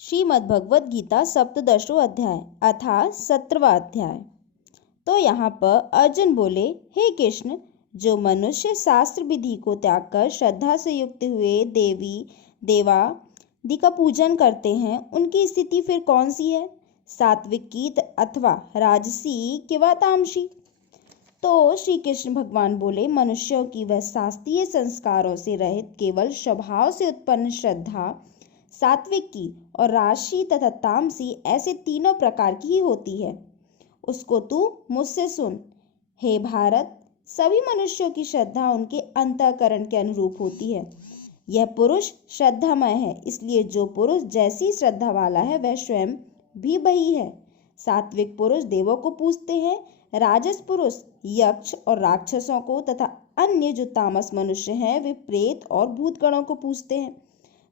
श्रीमद् भगवद गीता सप्तदशो अध्याय अर्थात 17वां अध्याय। तो यहाँ पर अर्जुन बोले, हे कृष्ण, जो मनुष्य शास्त्र विधि को त्याग कर श्रद्धा से युक्त हुए देवी देवादि का पूजन करते हैं, उनकी स्थिति फिर कौन सी है? सात्विक की अथवा राजसी कि व तामसी? तो श्री कृष्ण भगवान बोले, मनुष्यों की वह शास्त्रीय संस्कारों से रहित केवल स्वभाव से उत्पन्न श्रद्धा सात्विक की और राजसी तथा तामसी ऐसे तीनों प्रकार की ही होती है। उसको तू मुझसे सुन। हे भारत, सभी मनुष्यों की श्रद्धा उनके अंतःकरण के अनुरूप होती है। यह पुरुष श्रद्धामय है, इसलिए जो पुरुष जैसी श्रद्धा वाला है वह स्वयं भी वही है। सात्विक पुरुष देवों को पूजते हैं, राजस पुरुष यक्ष और राक्षसों को तथा अन्य जो तामस मनुष्य हैं वे प्रेत और भूतगणों को पूजते हैं।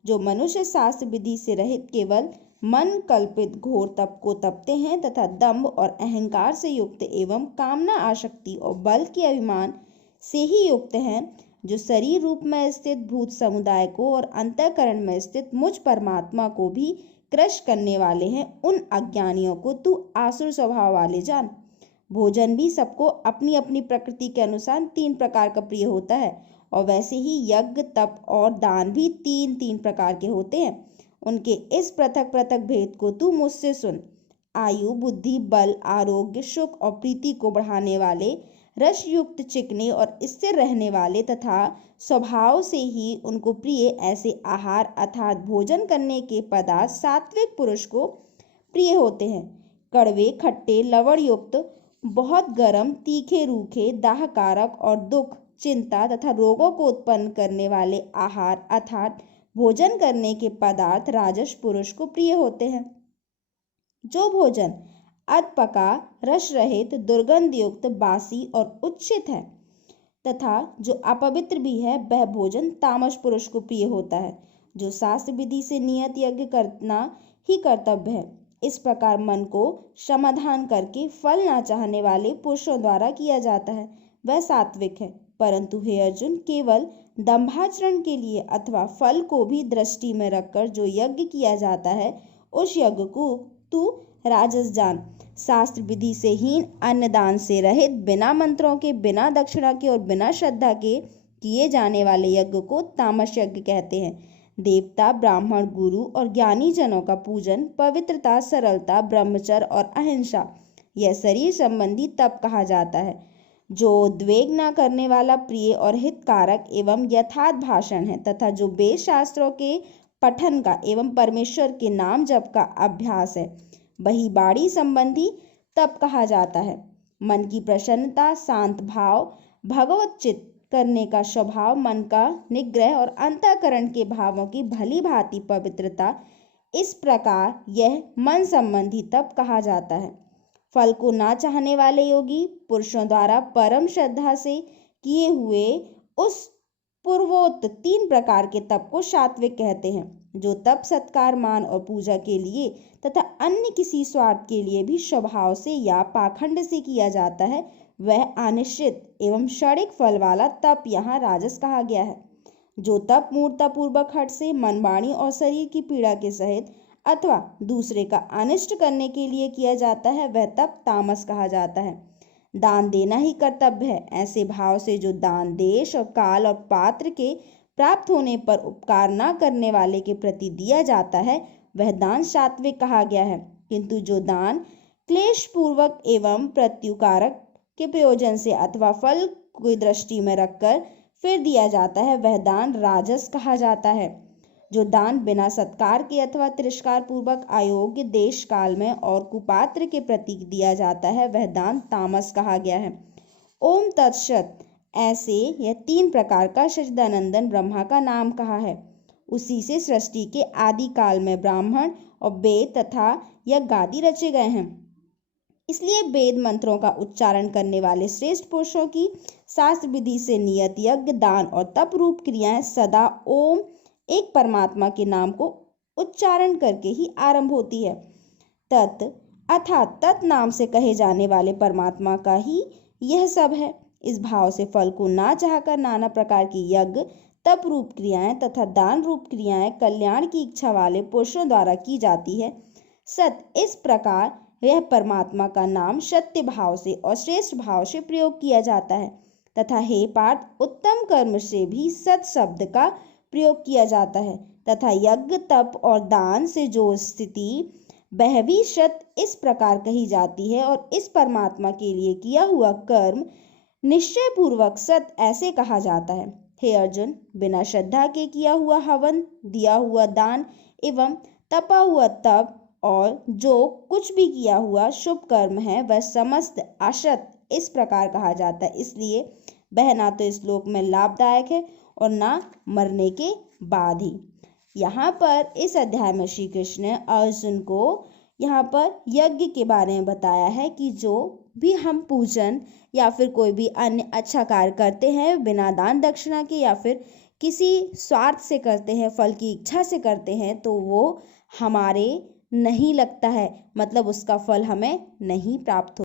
जो मनुष्य शास्त्र विधि से रहित केवल मन कल्पित घोर तप को तपते हैं तथा दंभ और अहंकार से युक्त एवं कामना आसक्ति और बल के अभिमान से ही युक्त हैं, जो शरीर रूप में स्थित भूत समुदाय को और अंतःकरण में स्थित मुझ परमात्मा को भी क्रश करने वाले हैं, उन अज्ञानियों को तू आसुर स्वभाव वाले जान। भोजन भी सबको अपनी अपनी प्रकृति के अनुसार 3 प्रकार का प्रिय होता है, और वैसे ही यज्ञ तप और दान भी 3 प्रकार के होते हैं। उनके इस पृथक पृथक भेद को तू मुझसे सुन। आयु, बुद्धि, बल, आरोग्य, सुख और प्रीति को बढ़ाने वाले, रस युक्त चिकने और स्थिर रहने वाले तथा स्वभाव से ही उनको प्रिय ऐसे आहार अर्थात भोजन करने के पदार्थ सात्विक पुरुष को प्रिय होते हैं। कड़वे, खट्टे, लवण युक्त, बहुत गर्म, तीखे, रूखे, दाहकारक और दुख, चिंता तथा रोगों को उत्पन्न करने वाले आहार अर्थात भोजन करने के पदार्थ राजस पुरुष को प्रिय होते हैं। जो भोजन अधपका, रस रहित, दुर्गंध युक्त, बासी और उच्छित है तथा जो अपवित्र भी है, वह भोजन तामस पुरुष को प्रिय होता है। जो शास्त्र विधि से नियत यज्ञ करना ही कर्तव्य है, इस प्रकार मन को समाधान करके फल ना चाहने वाले पुरुषों द्वारा किया जाता है, वह सात्विक है। परंतु हे अर्जुन, केवल दंभाचरण के लिए अथवा फल को भी दृष्टि में रखकर जो यज्ञ किया जाता है, उस यज्ञ को तू राजस जान। शास्त्र विधि से हीन, अन्नदान से रहित, बिना मंत्रों के, बिना दक्षिणा के और बिना श्रद्धा के किए जाने वाले यज्ञ को तामस यज्ञ कहते हैं। देवता, ब्राह्मण, गुरु और ज्ञानी जनों का पूजन, पवित्रता, सरलता, ब्रह्मचर्य और अहिंसा, यह शरीर संबंधी तप कहा जाता है। जो उद्वेग न करने वाला, प्रिय और हितकारक एवं यथार्थ भाषण है तथा जो वेद शास्त्रों के पठन का एवं परमेश्वर के नाम जप का अभ्यास है, वही बाणी संबंधी तप कहा जाता है। मन की प्रसन्नता, शांत भाव, भगवत चित्त करने का स्वभाव, मन का निग्रह और अंतःकरण के भावों की भली भांति पवित्रता, इस प्रकार यह मन संबंधी तप कहा जाता है। फल को ना चाहने वाले योगी पुरुषों द्वारा परम श्रद्धा से किए हुए उस पूर्वोक्त 3 प्रकार के तप को सात्विक कहते हैं। जो तप सत्कार, मान और पूजा के लिए तथा अन्य किसी स्वार्थ के लिए भी स्वभाव से या पाखंड से किया जाता है, वह अनिश्चित एवं क्षणिक फल वाला तप यहाँ राजस कहा गया है। जो तप मूर्तापूर्वक हठ से मन, वाणी और शरीर की पीड़ा के सहित अथवा दूसरे का अनिष्ट करने के लिए किया जाता है, वह तप तामस कहा जाता है। दान देना ही कर्तव्य है, ऐसे भाव से जो दान देश और काल और पात्र के प्राप्त होने पर उपकार न करने वाले के प्रति दिया जाता है, वह दान सात्विक कहा गया है। किंतु जो दान क्लेश पूर्वक एवं प्रत्युकारक के प्रयोजन से अथवा फल की दृष्टि में रखकर फिर दिया जाता है, वह दान राजस कहा जाता है। जो दान बिना सत्कार के अथवा तिरस्कार पूर्वक अयोग्य, देश काल में और कुपात्र के प्रति दिया जाता है, वह दान तामस कहा गया है। ओम तत्सत। ऐसे यह 3 प्रकार का सच्चिदानंदन ब्रह्मा का नाम कहा है। उसी से सृष्टि के आदि काल में ब्राह्मण और वेद तथा यज्ञ आदि रचे गए हैं। इसलिए वेद मंत्रों का उच्चारण करने वाले श्रेष्ठ पुरुषों की शास्त्र विधि से नियत यज्ञ, दान और तप रूप क्रियाएं सदा ओम एक परमात्मा के नाम को उच्चारण करके ही आरंभ होती है। तत् अर्थात तत् नाम से कहे जाने वाले परमात्मा का ही यह सब है। इस भाव से फल को ना चाहकर नाना प्रकार की यज्ञ, तप रूप क्रियाएं तथा दान रूप क्रियाएं कल्याण की इच्छा वाले पुरुषों द्वारा की जाती है। सत इस प्रकार यह परमात्मा का नाम सत्य भाव से और श्रेष्ठ भाव से प्रयोग किया जाता है तथा हे पार्थ, उत्तम कर्म से भी सत शब्द का प्रयोग किया जाता है तथा यज्ञ तप और दान से जो स्थिति वह भी सत इस प्रकार कही जाती है और इस परमात्मा के लिए किया हुआ कर्म निश्चय पूर्वक सत ऐसे कहा जाता है। हे अर्जुन, बिना श्रद्धा के किया हुआ हवन, दिया हुआ दान एवं तपा हुआ तप और जो कुछ भी किया हुआ शुभ कर्म है वह समस्त असत इस प्रकार कहा जाता है। इसलिए वह ना तो इस लोक में लाभदायक है और ना मरने के बाद ही। यहाँ पर इस अध्याय में श्री कृष्ण ने अर्जुन को यहाँ पर यज्ञ के बारे में बताया है कि जो भी हम पूजन या फिर कोई भी अन्य अच्छा कार्य करते हैं बिना दान दक्षिणा के या फिर किसी स्वार्थ से करते हैं, फल की इच्छा से करते हैं, तो वो हमारे नहीं लगता है, मतलब उसका फल हमें नहीं प्राप्त हो